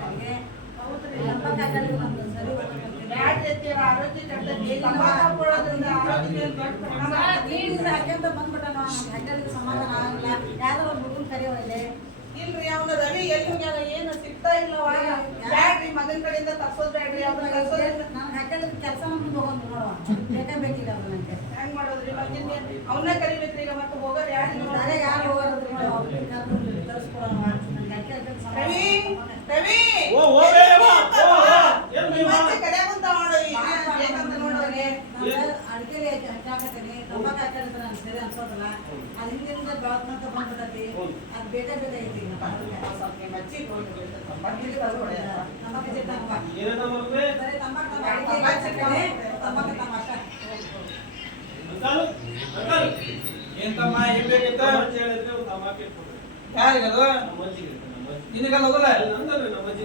ನನಗೆ ಅವ್ರು ನಂಬಕಾಗಿ ಒಂದು ಆರೋಗ್ಯ ತಡೆ ನಿಮ್ಮ ಮಗನ ಕಡೆಯಿಂದ ತಪ್ಸೋದ್ ಬೇಡ್ರಿ ಅವ್ರನ್ನ ಕಳ್ಸೋದ್ರಿ ನಾನು ಹಾಕಂದ್ರೆ ಕೆಲಸ ಮುಂದೆ ಹೋಗೋದು ನೋಡುವ. ಬೇಕೇ ಬೇಕಿಲ್ಲ ಅವ್ರ ನಂಗೆ ಹೆಂಗ್ ಮಾಡೋದ್ರಿ? ಮತ್ತೆ ಅವನ ಕರಿಬೇಕ್ರಿ ಈಗ ಮತ್ತೆ ಹೋಗೋರು ಯಾರು? ಯಾರು ಹೋಗೋರು? ಹಿಂದಿಂದ ಬೆಳಗ್ನಂತ ಬಂದಿರತ್ತೆ ಅದು ಬೇಗ ಬೇಗ ನಿನಗಲ್ಲ ನಮ್ಮ ಅಜ್ಜಿ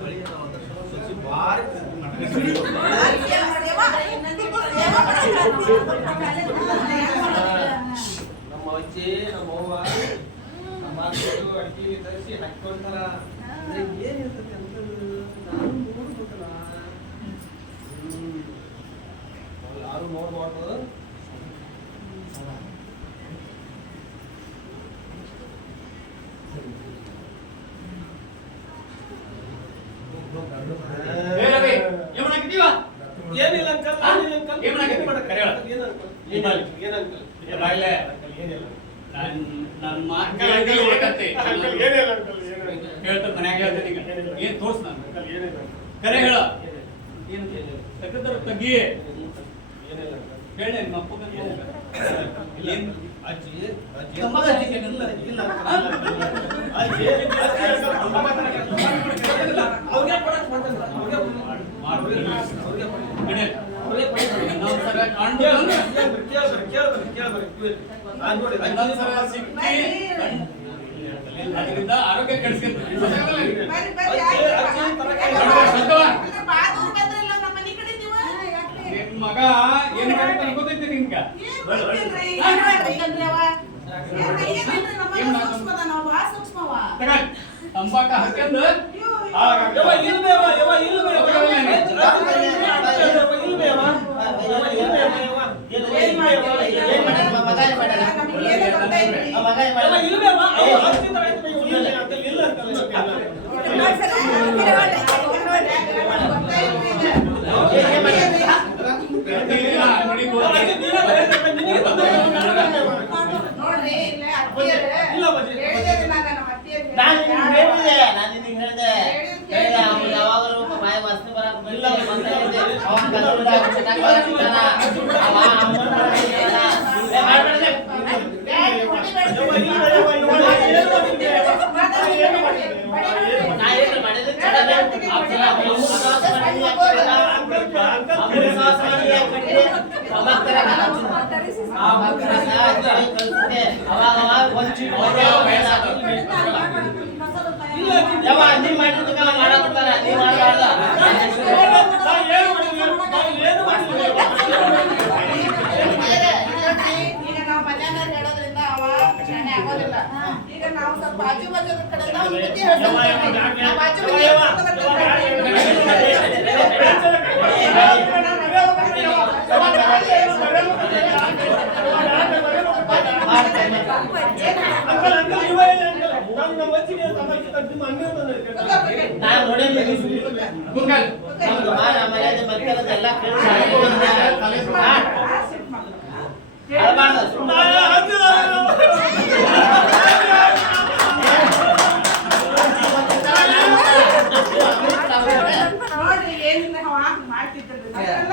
భారీ ಏನಿಲ್ಲ ಏನಿಲ್ಲ ಮಾಡ ಕರೆ ಏನಿಲ್ಲ ಏನಿಲ್ಲ ಏನಿಲ್ಲ ಮನ್ಯಾಗ ಹೇಳ್ತೀನಿ ಏನು ತೋರ್ಸ್ ನಾನು ಏನಿಲ್ಲ ಕರೆ ಏನು ತಕ್ಕದರ ತಗ್ಗಿ ಏನಿಲ್ಲ ಅಜ್ಜಿ ಅಜ್ಜಿ ಅಜ್ಜಿ ಇಲ್ಲ ಅಜ್ಜಿ ಅದರಿಂದ ಆರೋಗ್ಯ ನಿಮ್ ಮಗ ಏನ್ ಮಾಡ್ತಾನೆ ಗೊತ್ತೈತಿ ನಿಮ್ಗ ತಂಬಾಕ ಹಾಕಂದ್ರೆ ಮಾಡಿರ್ತಾರ ನೀವ್ ಮಾಡಬಾರ್ದ ಆಗೋದಿಲ್ಲ ಈಗ ನಾವು ಸ್ವಲ್ಪ ಕಡೆ ಏನಿದ್ರೆ ಅವ ಮಾಡ್ತಿದ್ದಿಲ್ಲ ಎಲ್ಲ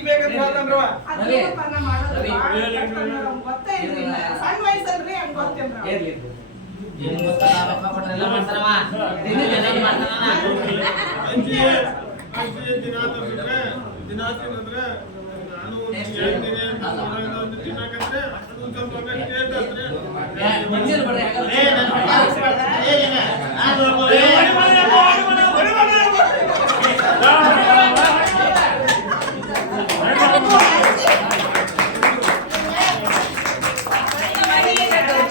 ಈಗ ಬೇಕಂತ ಹೇಳ್ತಾನ್ರವ ಸಣ್ಣ ವಯಸ್ಸಲ್ರಿ ಹಂಗ ಗೊತ್ತೇನ್ರಿ ಅಂಜಿ ಅಂಜಿ ದಿನ ತರ್ಸಿದ್ರೆ ದಿನ ತಿನ್ನಂದ್ರೆ ನಾನು